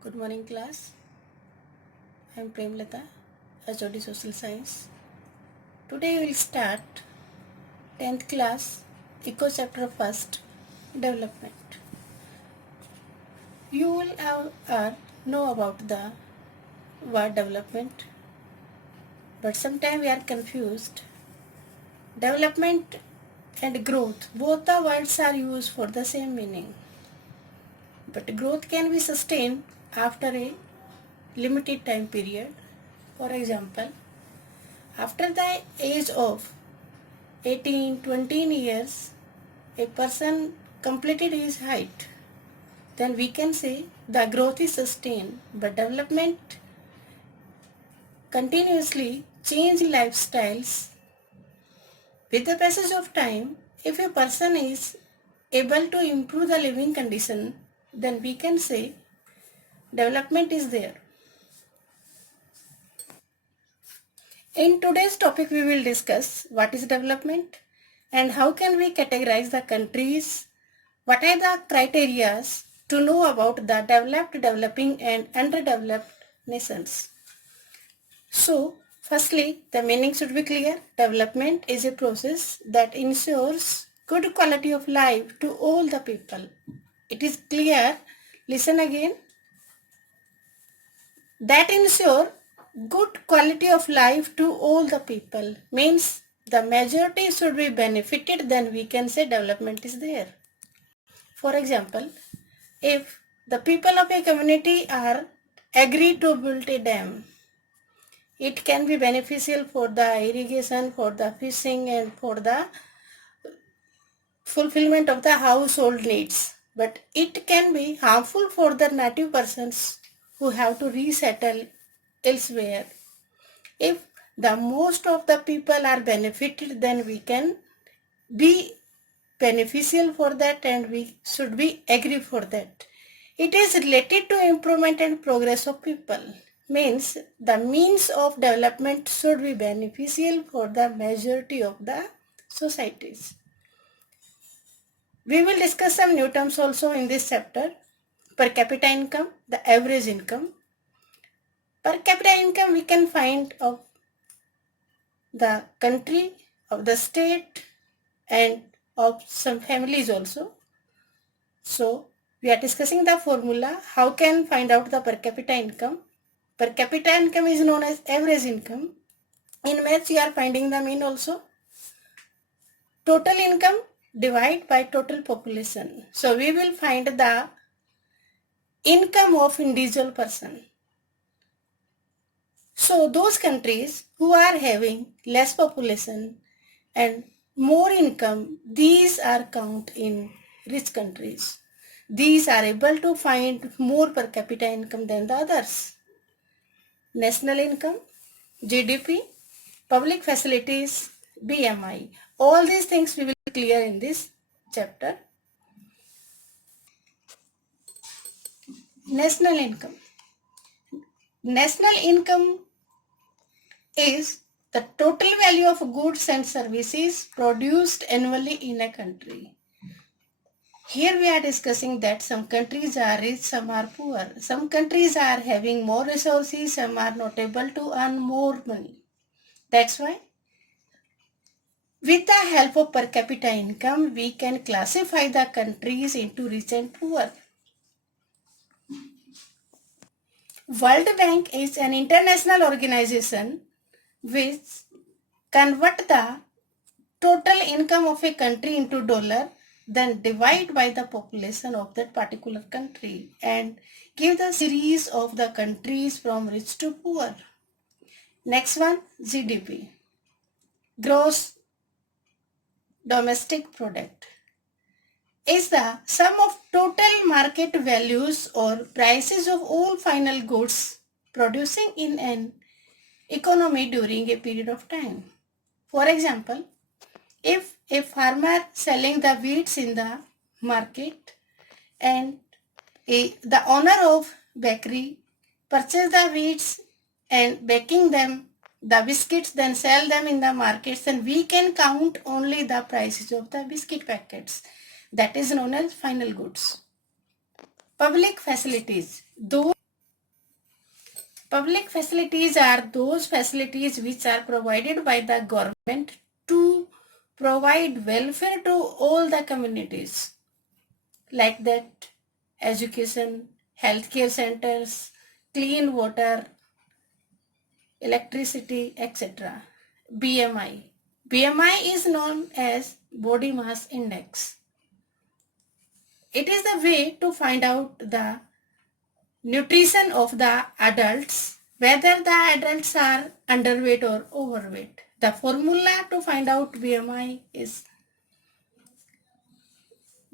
Good morning class. I am Premlata, HOD Social Science. Today we will start 10th class Eco Chapter First Development. You will know about the word development, but sometimes we are confused. Development and growth, both the words are used for the same meaning. But growth can be sustained after a limited time period. For example, after the age of 18, 20 years, a person completed his height, then we can say the growth is sustained, but development continuously change lifestyles. With the passage of time, if a person is able to improve the living condition, then we can say development is there. In today's topic, we will discuss what is development and how can we categorize the countries, what are the criteria to know about the developed, developing and underdeveloped nations. So, firstly, the meaning should be clear. Development is a process that ensures good quality of life to all the people. It is clear, listen again, that ensure good quality of life to all the people. Means the majority should be benefited, then we can say development is there. For example, if the people of a community are agreed to build a dam, it can be beneficial for the irrigation, for the fishing and for the fulfillment of the household needs. But it can be harmful for the native persons who have to resettle elsewhere. If the most of the people are benefited, then we can be beneficial for that and we should be agree for that. It is related to improvement and progress of people. Means the means of development should be beneficial for the majority of the societies. We will discuss some new terms also in this chapter. Per capita income, the average income. Per capita income we can find of the country, of the state and of some families also. So we are discussing the formula, how can find out the per capita income. Per capita income is known as average income. In maths you are finding the mean also. Total income divided by total population. So we will find the income of individual person. So those countries who are having less population and more income, these are count in rich countries. These are able to find more per capita income than the others. National income, GDP, public facilities, BMI. All these things we will clear in this chapter. National income. National income is the total value of goods and services produced annually in a country. Here we are discussing that some countries are rich, some are poor. Some countries are having more resources, some are not able to earn more money. That's why with the help of per capita income, we can classify the countries into rich and poor. World Bank is an international organization which convert the total income of a country into dollar, then divide by the population of that particular country and give the series of the countries from rich to poor. Next one, GDP, gross domestic product, is the sum of total market values or prices of all final goods producing in an economy during a period of time. For example, if a farmer selling the wheats in the market and the owner of bakery purchase the wheats and baking them, the biscuits, then sell them in the markets, and we can count only the prices of the biscuit packets. That is known as final goods. Public facilities. Those Public facilities are those facilities which are provided by the government to provide welfare to all the communities, like that education, healthcare centers, clean water, electricity, etc. BMI. BMI is known as body mass index. It is the way to find out the nutrition of the adults, whether the adults are underweight or overweight. The formula to find out BMI is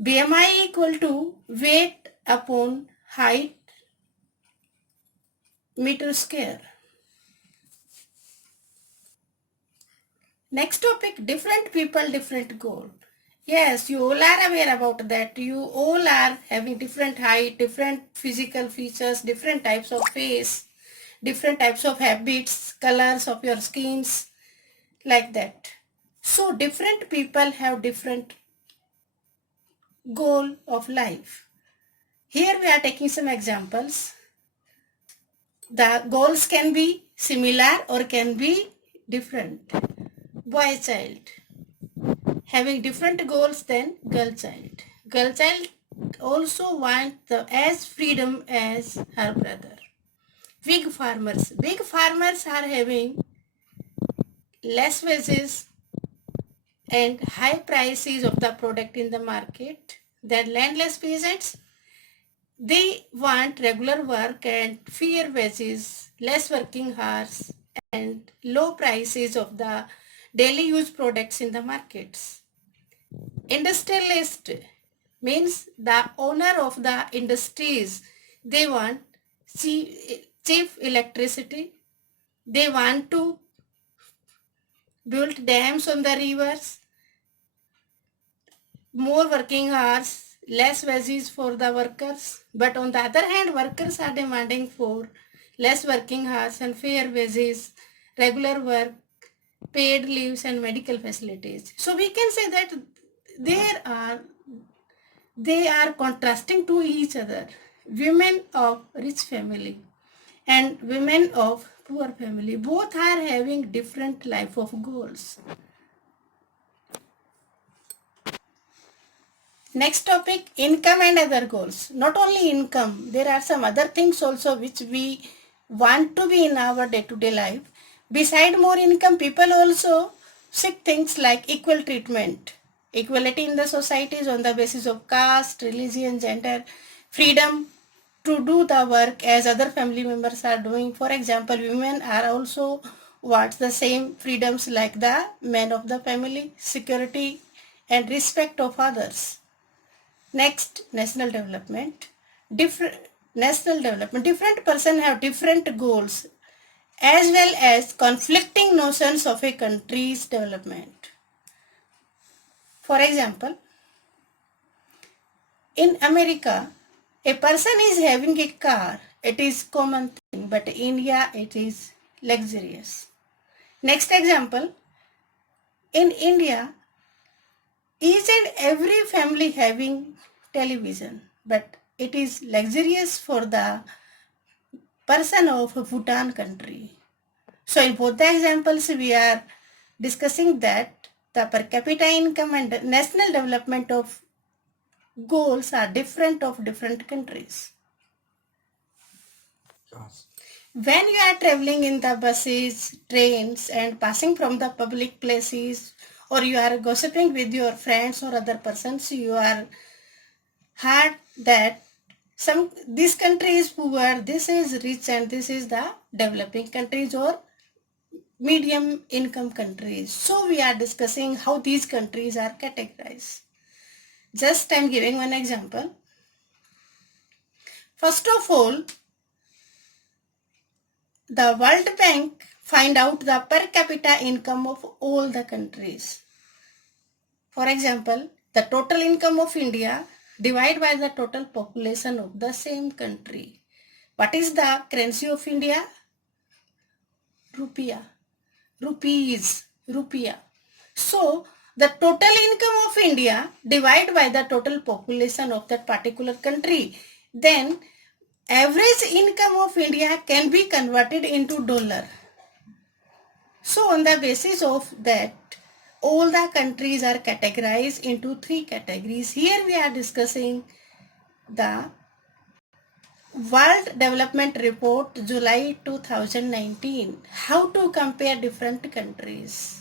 BMI equal to weight upon height meter square. Next topic, different people, different goal. Yes, you all are aware about that. You all are having different height, different physical features, different types of face, different types of habits, colors of your skins, like that. So different people have different goal of life. Here we are taking some examples. The goals can be similar or can be different. Boy child having different goals than girl child. Girl child also want as freedom as her brother. Big farmers. Big farmers are having less wages and high prices of the product in the market than landless peasants. They want regular work and fair wages, less working hours, and low prices of the daily use products in the markets. Industrialist means the owner of the industries. They want cheap electricity. They want to build dams on the rivers, more working hours, less wages for the workers. But on the other hand, workers are demanding for less working hours and fair wages, regular work, paid leaves and medical facilities. So we can say that they are contrasting to each other. Women of rich family and women of poor family, both are having different life of goals. Next topic, income and other goals. Not only income, there are some other things also which we want to be in our day-to-day life. Beside more income, people also seek things like equal treatment, equality in the societies on the basis of caste, religion, gender, freedom to do the work as other family members are doing. For example, women are also wants the same freedoms like the men of the family, security and respect of others. Next, national development. Different person have different goals as well as conflicting notions of a country's development. For example, in America, a person is having a car. It is common thing, but in India it is luxurious. Next example, in India, each and every family having television, but it is luxurious for the person of Bhutan country. So in both the examples we are discussing that the per capita income and national development of goals are different of different countries. Yes. When you are traveling in the buses, trains and passing from the public places, or you are gossiping with your friends or other persons, you are heard that this country is poor, this is rich and this is the developing countries or medium income countries. So we are discussing how these countries are categorized. Just I am giving one example. First of all, the World Bank find out the per capita income of all the countries. For example, the total income of India divided by the total population of the same country. What is the currency of India? Rupiah. Rupees. Rupiah. So, the total income of India divided by the total population of that particular country. Then, average income of India can be converted into dollar. So on the basis of that, all the countries are categorized into three categories. Here we are discussing the World Development Report July 2019. How to compare different countries.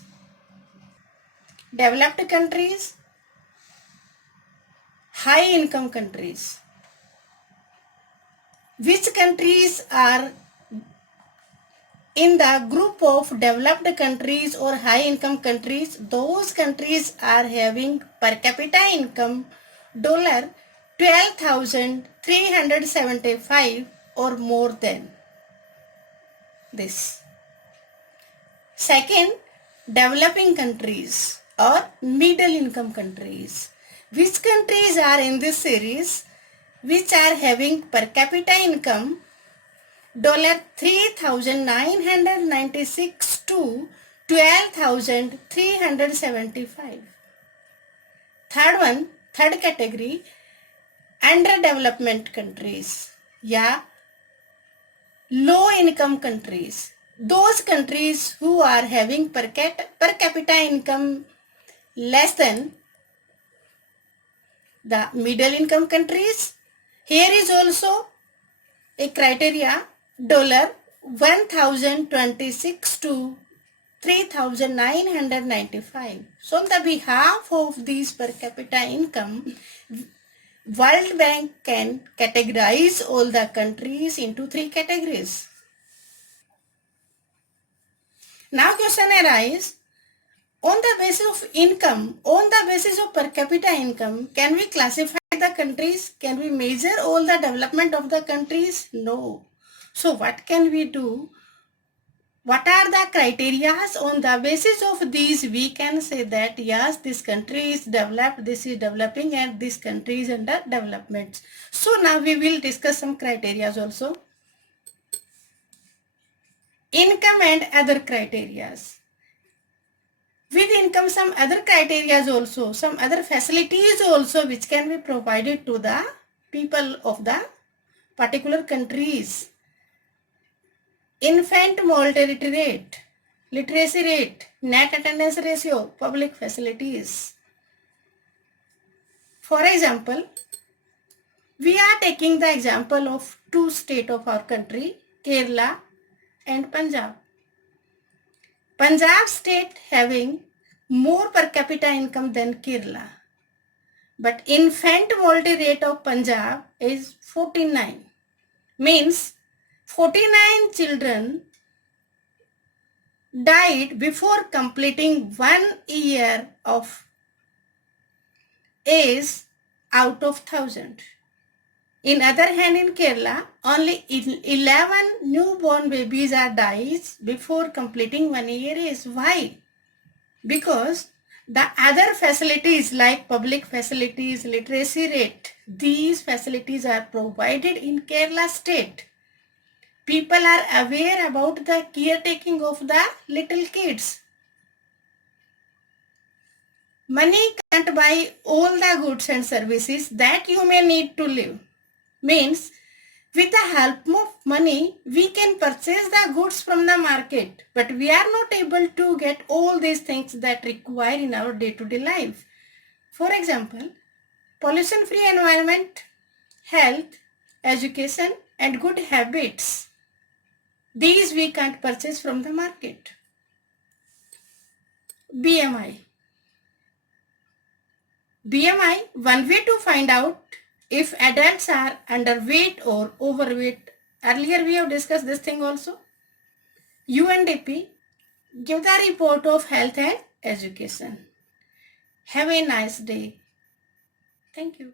Developed countries, high income countries. Which countries are in the group of developed countries or high income countries? Those countries are having per capita income $12,375 or more than this. Second, developing countries or middle income countries. Which countries are in this series? Which are having per capita income $3,996 to $12,375. Third category, underdevelopment countries, yeah, low income countries. Those countries who are having per capita income less than the middle income countries. Here is also a criteria, $1,026 to $3,995. So on the behalf of these per capita income, World Bank can categorize all the countries into three categories. Now question arises, on the basis of income, on the basis of per capita income, can we classify the countries? Can we measure all the development of the countries? No. So what can we do? What are the criteria? On the basis of these, we can say that yes, this country is developed, this is developing, and this country is under development. So now we will discuss some criteria also. Income and other criteria. With income, some other criteria also, some other facilities also which can be provided to the people of the particular countries. Infant mortality rate, literacy rate, net attendance ratio, public facilities. For example, we are taking the example of two states of our country, Kerala and Punjab. Punjab state having more per capita income than Kerala. But infant mortality rate of Punjab is 49. Means 49 children died before completing 1 year of age out of 1,000. In other hand, in Kerala, only 11 newborn babies are died before completing 1 year age. Why? Because the other facilities like public facilities, literacy rate, these facilities are provided in Kerala state. People are aware about the caretaking of the little kids. Money can't buy all the goods and services that you may need to live. Means, with the help of money, we can purchase the goods from the market, but we are not able to get all these things that require in our day-to-day life. For example, pollution-free environment, health, education, and good habits. These we can't purchase from the market. BMI. BMI, one way to find out if adults are underweight or overweight. Earlier we have discussed this thing also. UNDP give the report of health and education. Have a nice day. Thank you.